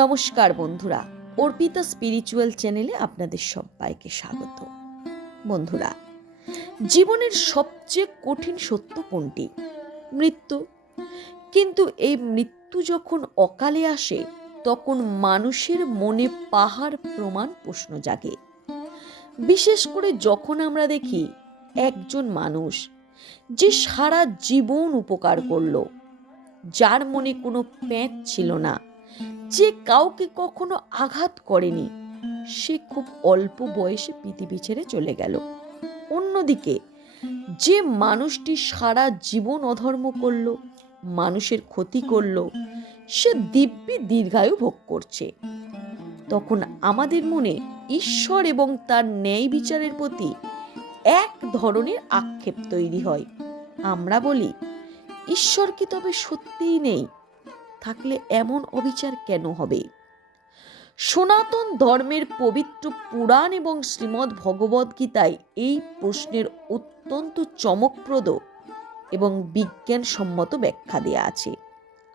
নমস্কার বন্ধুরা, অর্পিতা স্পিরিচুয়াল চ্যানেলে আপনাদের সবাইকে স্বাগত। বন্ধুরা, জীবনের সবচেয়ে কঠিন সত্য কোনটি? মৃত্যু। কিন্তু এই মৃত্যু যখন অকালে আসে, তখন মানুষের মনে পাহাড় প্রমাণ প্রশ্ন জাগে। বিশেষ করে যখন আমরা দেখি একজন মানুষ যে সারা জীবন উপকার করলো, যার মনে কোনো প্যাঁচ ছিল না, যে কাউকে কখনো আঘাত করেনি, সে খুব অল্প বয়সে পৃথিবী ছেড়ে চলে গেল। অন্যদিকে যে মানুষটি সারা জীবন অধর্ম করলো, মানুষের ক্ষতি করলো, সে দিব্যি দীর্ঘায়ু ভোগ করছে। তখন আমাদের মনে ঈশ্বর এবং তার ন্যায় বিচারের প্রতি এক ধরনের আক্ষেপ তৈরি হয়। আমরা বলি, ঈশ্বর কি তবে সত্যিই নেই? থাকলে এমন অবিচার কেন হবে? সনাতন ধর্মের পবিত্র পুরাণ এবং শ্রীমদ্ ভগবদ গীতায় এই প্রশ্নের অত্যন্ত চমকপ্রদ এবং বিজ্ঞানসম্মত ব্যাখ্যা দেয়া আছে।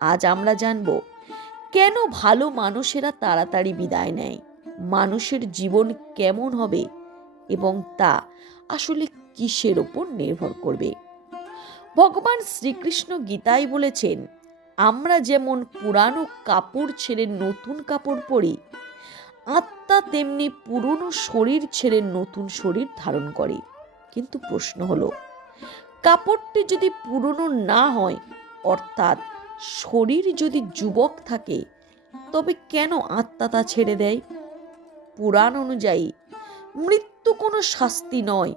আজ আমরা জানব কেন ভালো মানুষেরা তাড়াতাড়ি বিদায় নেয়, মানুষের জীবন কেমন হবে এবং তা আসলে কিসের ওপর নির্ভর করবে। ভগবান শ্রীকৃষ্ণ গীতায় বলেছেন, আমরা যেমন পুরানো কাপড় ছেড়ে নতুন কাপড় পরি, আত্মা তেমনি পুরনো শরীর ছেড়ে নতুন শরীর ধারণ করে। কিন্তু প্রশ্ন হলো, কাপড়টি যদি পুরনো না হয়, অর্থাৎ শরীর যদি যুবক থাকে, তবে কেন আত্মা তা ছেড়ে দেয়? পুরাণ অনুযায়ী মৃত্যু কোনো শাস্তি নয়,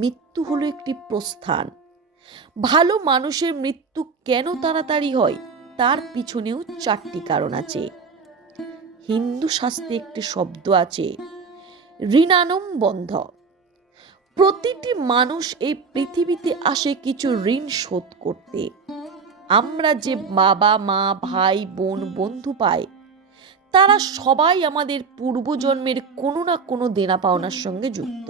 মৃত্যু হলো একটি প্রস্থান। ভালো মানুষের মৃত্যু কেন তাড়াতাড়ি হয়, তার পিছনেও চারটি কারণ আছে। হিন্দু শাস্ত্রে একটি শব্দ আছে, ঋণানম বন্ধ। প্রতিটি মানুষ এই পৃথিবীতে আসে কিছু ঋণ শোধ করতে। আমরা যে বাবা মা ভাই বোন বন্ধু পাই, তারা সবাই আমাদের পূর্বজন্মের কোনো না কোনো দেনা পাওনার সঙ্গে যুক্ত।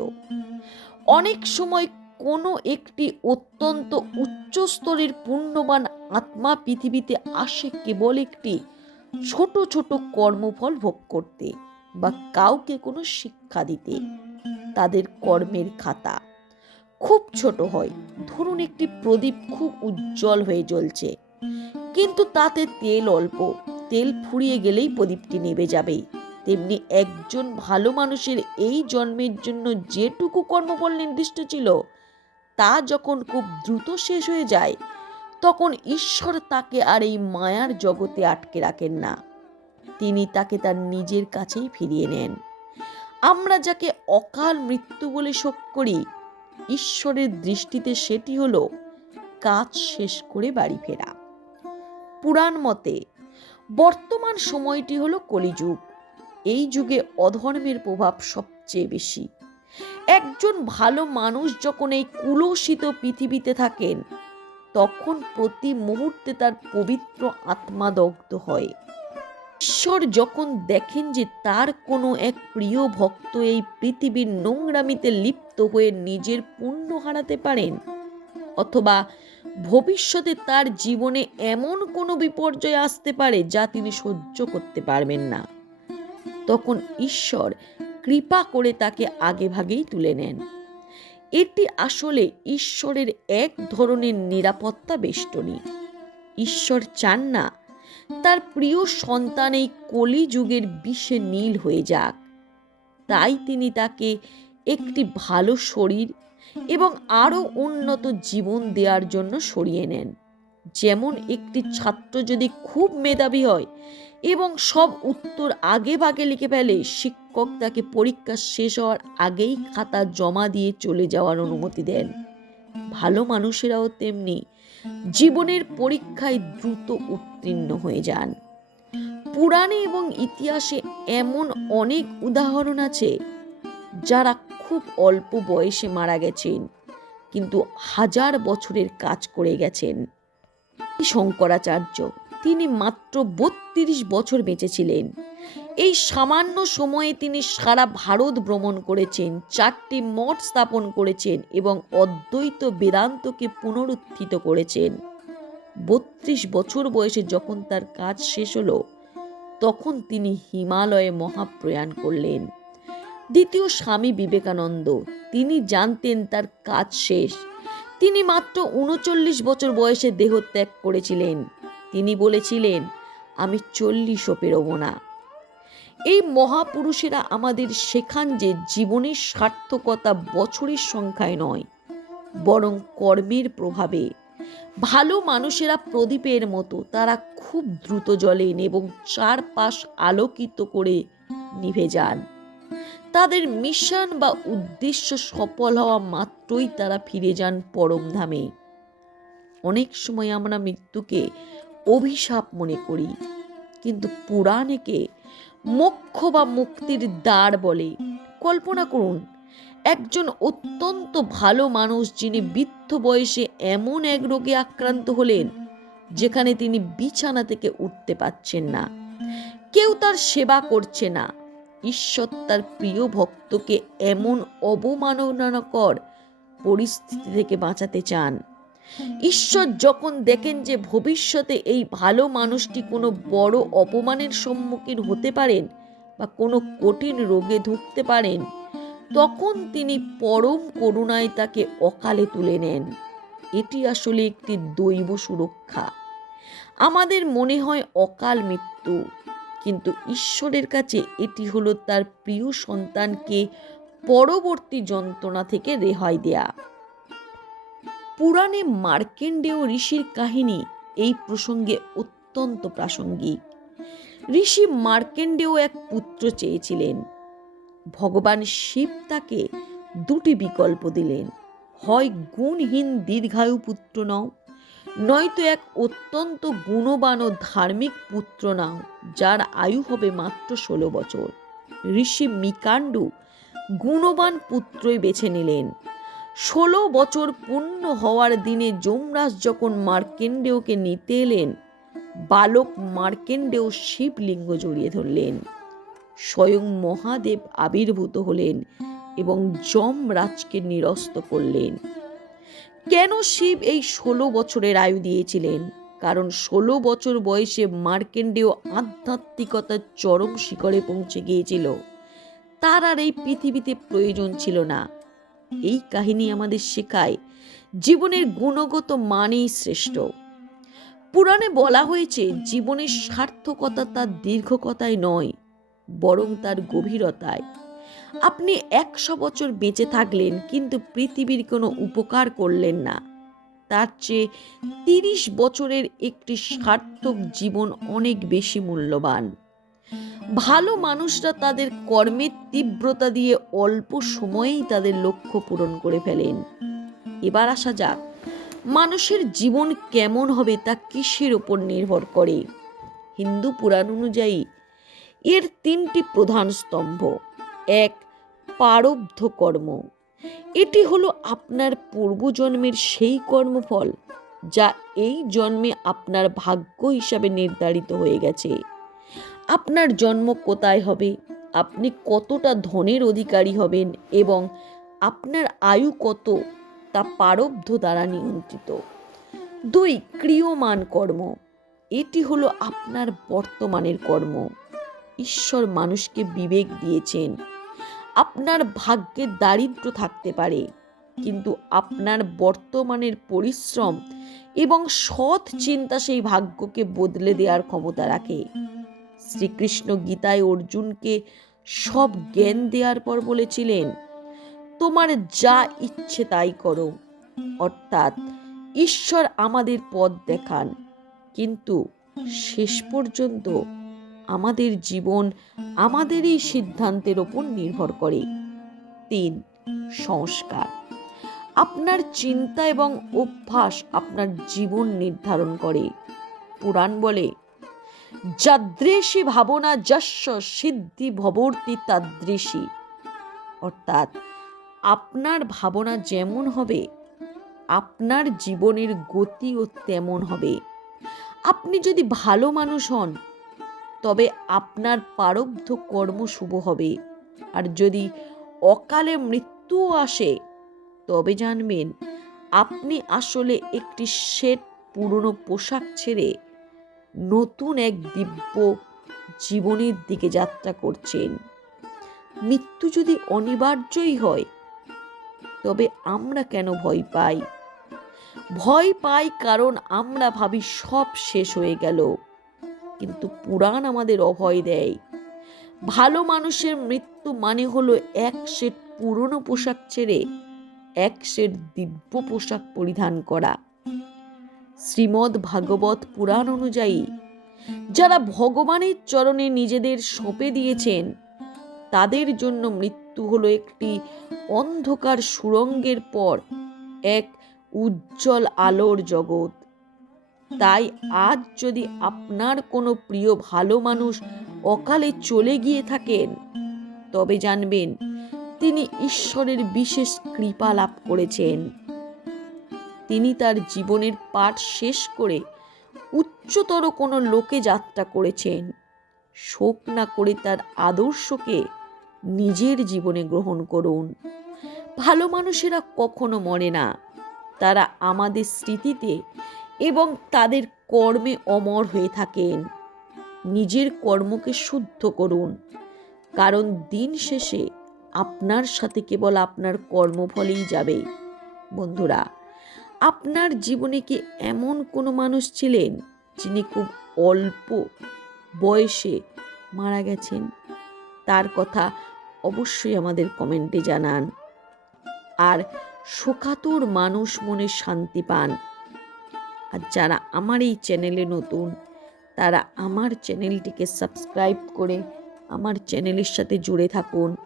অনেক সময় কোনো একটি অত্যন্ত উচ্চ স্তরের পুণ্যবান আত্মা পৃথিবীতে আসে কেবল একটি ছোট ছোট কর্মফল ভোগ করতে বা কাউকে কোনো শিক্ষা দিতে। তাদের কর্মের খাতা খুব ছোট হয়। ধরুন, একটি প্রদীপ খুব উজ্জ্বল হয়ে জ্বলছে, কিন্তু তাতে তেল অল্প। তেল ফুরিয়ে গেলেই প্রদীপটি নিভে যাবে। তেমনি একজন ভালো মানুষের এই জন্মের জন্য যেটুকু কর্মফল নির্দিষ্ট ছিল, তা যখন খুব দ্রুত শেষ হয়ে যায়, তখন ঈশ্বর তাকে আর এই মায়ার জগতে আটকে রাখেন না, তিনি তাকে তার নিজের কাছেই ফিরিয়ে নেন। আমরা যাকে অকাল মৃত্যু বলে শোক করি, ঈশ্বরের দৃষ্টিতে সেটি হলো কাজ শেষ করে বাড়ি ফেরা। পুরাণ মতে বর্তমান সময়টি হলো কলিযুগ। এই যুগে অধর্মের প্রভাব সবচেয়ে বেশি। একজন ভালো মানুষ যখন এই কুলসিত পৃথিবীতে থাকেন, তখন প্রতি মুহূর্তে তার পবিত্র আত্মা দগ্ধ হয়। ঈশ্বর যখন দেখেন যে তার কোনো এক প্রিয় ভক্ত এই পৃথিবীর নোংরামিতে লিপ্ত হয়ে নিজের পুণ্য হারাতে পারেন, অথবা ভবিষ্যতে তার জীবনে এমন কোনো বিপর্যয় আসতে পারে যা তিনি সহ্য করতে পারবেন না, তখন ঈশ্বর কৃপা করে তাকে আগেভাগেই তুলে নেন। এটি আসলে ঈশ্বরের এক ধরনের নিরাপত্তা বেষ্টনী। ঈশ্বর চান না তার প্রিয় সন্তান এই কলিযুগের বিষে নীল হয়ে যাক। তাই তিনি তাকে একটি ভালো শরীর এবং আরও উন্নত জীবন দেওয়ার জন্য সরিয়ে নেন। যেমন একটি ছাত্র যদি খুব মেধাবী হয় এবং সব উত্তর আগে ভাগে লিখে ফেলে, শিক্ষক তাকে পরীক্ষা শেষ হওয়ার আগেই খাতা জমা দিয়ে চলে যাওয়ার অনুমতি দেন। ভালো মানুষেরাও তেমনি জীবনের পরীক্ষায় দ্রুত উত্তীর্ণ হয়ে যান। পুরাণে এবং ইতিহাসে এমন অনেক উদাহরণ আছে যারা খুব অল্প বয়সে মারা গেছেন, কিন্তু হাজার বছরের কাজ করে গেছেন। শঙ্করাচার্য, তিনি মাত্র ৩২ বছর বেঁচেছিলেন। এই সামান্য সময়ে তিনি সারা ভারত ভ্রমণ করেছেন, 4টি মঠ স্থাপন করেছেন এবং অদ্বৈত বেদান্তকে পুনরুত্থিত করেছেন। 32 বছর বয়সে যখন তার কাজ শেষ হলো, তখন তিনি হিমালয়ে মহাপ্রয়াণ করলেন। দ্বিতীয় স্বামী বিবেকানন্দ, তিনি জানতেন তার কাজ শেষ। তিনি মাত্র ৩৯ বছর বয়সে দেহত্যাগ করেছিলেন। তিনি বলেছিলেন, আমি 40ও পেরোব না। এই মহাপুরুষেরা আমাদের শেখান যে জীবনের সার্থকতা বছরের সংখ্যায় নয়, বরং কর্মের প্রভাবে। ভালো মানুষেরা প্রদীপের মতো, তারা খুব দ্রুত জ্বলেন এবং চারপাশ আলোকিত করে নিভে যান। তাদের মিশন বা উদ্দেশ্য সফল হওয়া মাত্রই তারা ফিরে যান পরমধামে। অনেক সময় আমরা মৃত্যুকে অভিশাপ মনে করি, কিন্তু পুরাণ একে মোক্ষ বা মুক্তির দ্বার বলে। কল্পনা করুন, একজন অত্যন্ত ভালো মানুষ যিনি বৃদ্ধ বয়সে এমন এক রোগে আক্রান্ত হলেন যেখানে তিনি বিছানা থেকে উঠতে পারছেন না, কেউ তার সেবা করছে না। ঈশ্বর তার প্রিয় ভক্তকে এমন অবমাননাকর পরিস্থিতি থেকে বাঁচাতে চান। ঈশ্বর যখন দেখেন যে ভবিষ্যতে এই ভালো মানুষটি কোনো বড় অপমানের সম্মুখীন হতে পারেন বা কোনো কঠিন রোগে ধুঁকতে পারেন, তখন তিনি পরম করুণায় তাকে অকালে তুলে নেন। এটি আসলে একটি দৈব সুরক্ষা। আমাদের মনে হয় অকাল মৃত্যু, কিন্তু ঈশ্বরের কাছে এটি হলো তার প্রিয় সন্তানকে পরবর্তী যন্ত্রণা থেকে রেহাই দেয়া। পুরাণে মার্কেন্ডেয় ঋষির কাহিনী এই প্রসঙ্গে অত্যন্ত প্রাসঙ্গিক। ঋষি মার্কেন্ডেয় এক পুত্র চেয়েছিলেন। ভগবান শিব তাকে দুটি বিকল্প দিলেন, হয় গুণহীন দীর্ঘায়ু পুত্র নাও, নয়তো এক অত্যন্ত গুণবান ও ধার্মিক পুত্র নাও যার আয়ু হবে মাত্র 16 বছর। ঋষি মিকান্ডু গুণবান পুত্রই বেছে নিলেন। 16 বছর পূর্ণ হওয়ার দিনে যমরাজ যখন মার্কেন্ডেয়কে নিতে এলেন, বালক মার্কেন্ডেয় শিবলিঙ্গ জড়িয়ে ধরলেন। স্বয়ং মহাদেব আবির্ভূত হলেন এবং যমরাজকে নিরস্ত করলেন। কেন শিব এই 16 বছরের আয়ু দিয়েছিলেন? কারণ 16 বছর বয়সে মার্কেন্ডেয় আধ্যাত্মিকতার চরম শিখরে পৌঁছে গিয়েছিল। তার আর এই পৃথিবীতে প্রয়োজন ছিল না। এই কাহিনী আমাদের শেখায় জীবনের গুণগত মানেই শ্রেষ্ঠ। পুরাণে বলা হয়েছে জীবনের সার্থকতা তার দীর্ঘকতায় নয়, বরং তার গভীরতায়। আপনি 100 বছর বেঁচে থাকলেন কিন্তু পৃথিবীর কোনো উপকার করলেন না, তার চেয়ে 30 বছরের একটি সার্থক জীবন অনেক বেশি মূল্যবান। ভালো মানুষরা তাদের কর্মের তীব্রতা দিয়ে অল্প সময়েই তাদের লক্ষ্য পূরণ করে ফেলেন। এবার আসা যাক, মানুষের জীবন কেমন হবে তা কিসের ওপর নির্ভর করে? হিন্দু পুরাণ অনুযায়ী এর 3টি প্রধান স্তম্ভ। 1. প্রারব্ধ কর্ম। এটি হলো আপনার পূর্বজন্মের সেই কর্মফল যা এই জন্মে আপনার ভাগ্য হিসাবে নির্ধারিত হয়ে গেছে। আপনার জন্ম কোথায় হবে, আপনি কতটা ধনের অধিকারী হবেন এবং আপনার আয়ু কত, তা প্রারব্ধ দ্বারা নিয়ন্ত্রিত। 2. ক্রিয়মান কর্ম। এটি হলো আপনার বর্তমানের কর্ম। ঈশ্বর মানুষকে বিবেক দিয়েছেন। আপনার ভাগ্যে দারিদ্র্য থাকতে পারে, কিন্তু আপনার বর্তমানের পরিশ্রম এবং সৎ চিন্তা সেই ভাগ্যকে বদলে দেওয়ার ক্ষমতা রাখে। শ্রীকৃষ্ণ গীতায় অর্জুনকে সব জ্ঞান দেওয়ার পর বলেছিলেন, তোমার যা ইচ্ছে তাই করো। অর্থাৎ ঈশ্বর আমাদের পথ দেখান, কিন্তু শেষ পর্যন্ত আমাদের জীবন আমাদের এই সিদ্ধান্তের ওপর নির্ভর করে। 3. সংস্কার। আপনার চিন্তা এবং অভ্যাস আপনার জীবন নির্ধারণ করে। পুরাণ বলে, যাদৃশী ভাবনা যস্য সিদ্ধি ভবতি তাদৃশী। অর্থাৎ আপনার ভাবনা যেমন হবে আপনার জীবনের গতিও তেমন হবে। আপনি যদি ভালো মানুষ হন তবে আপনার প্রারব্ধ কর্ম শুভ হবে, আর যদি অকালে মৃত্যু আসে তবে জানবেন আপনি আসলে একটি সেট পুরনো পোশাক ছেড়ে নতুন এক দিব্য জীবনের দিকে যাত্রা করছেন। মৃত্যু যদি অনিবার্যই হয়, তবে আমরা কেন ভয় পাই? ভয় পাই কারণ আমরা ভাবি সব শেষ হয়ে গেল। কিন্তু পুরাণ আমাদের অভয় দেয়। ভালো মানুষের মৃত্যু মানে হলো এক সেট পুরনো পোশাক ছেড়ে এক সেট দিব্য পোশাক পরিধান করা। শ্রীমদ্ ভাগবত পুরাণ অনুযায়ী যারা ভগবানের চরণে নিজেদের সঁপে দিয়েছেন, তাদের জন্য মৃত্যু হলো একটি অন্ধকার সুড়ঙ্গের পর এক উজ্জ্বল আলোর জগৎ। তাই আজ যদি আপনার কোনো প্রিয় ভালো মানুষ অকালে চলে গিয়ে থাকেন, তবে জানবেন তিনি ঈশ্বরের বিশেষ কৃপা লাভ করেছেন। তিনি তার জীবনের পাঠ শেষ করে উচ্চতর কোনো লোকে যাত্রা করেছেন। শোক না করে তার আদর্শকে নিজের জীবনে গ্রহণ করুন। ভালো মানুষেরা কখনো মরে না, তারা আমাদের স্মৃতিতে এবং তাদের কর্মে অমর হয়ে থাকেন। নিজের কর্মকে শুদ্ধ করুন, কারণ দিন শেষে আপনার সাথে কেবল আপনার কর্মফলেই যাবে। বন্ধুরা, আপনার জীবনে কি এমন কোনো মানুষ ছিলেন যিনি খুব অল্প বয়সে মারা গেছেন? তার কথা অবশ্যই আমাদের কমেন্টে জানান। আর শোকাতুর মানুষ মনে শান্তি পান। আর যারা আমার এই চ্যানেলে নতুন, তারা আমার চ্যানেলটিকে সাবস্ক্রাইব করে আমার চ্যানেলের সাথে জুড়ে থাকুন।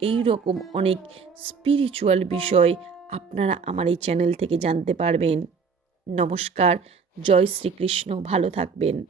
এই রকম অনেক স্পিরিচুয়াল বিষয় আপনারা আমার এই চ্যানেল থেকে জানতে পারবেন। নমস্কার, জয় শ্রীকৃষ্ণ, ভালো থাকবেন।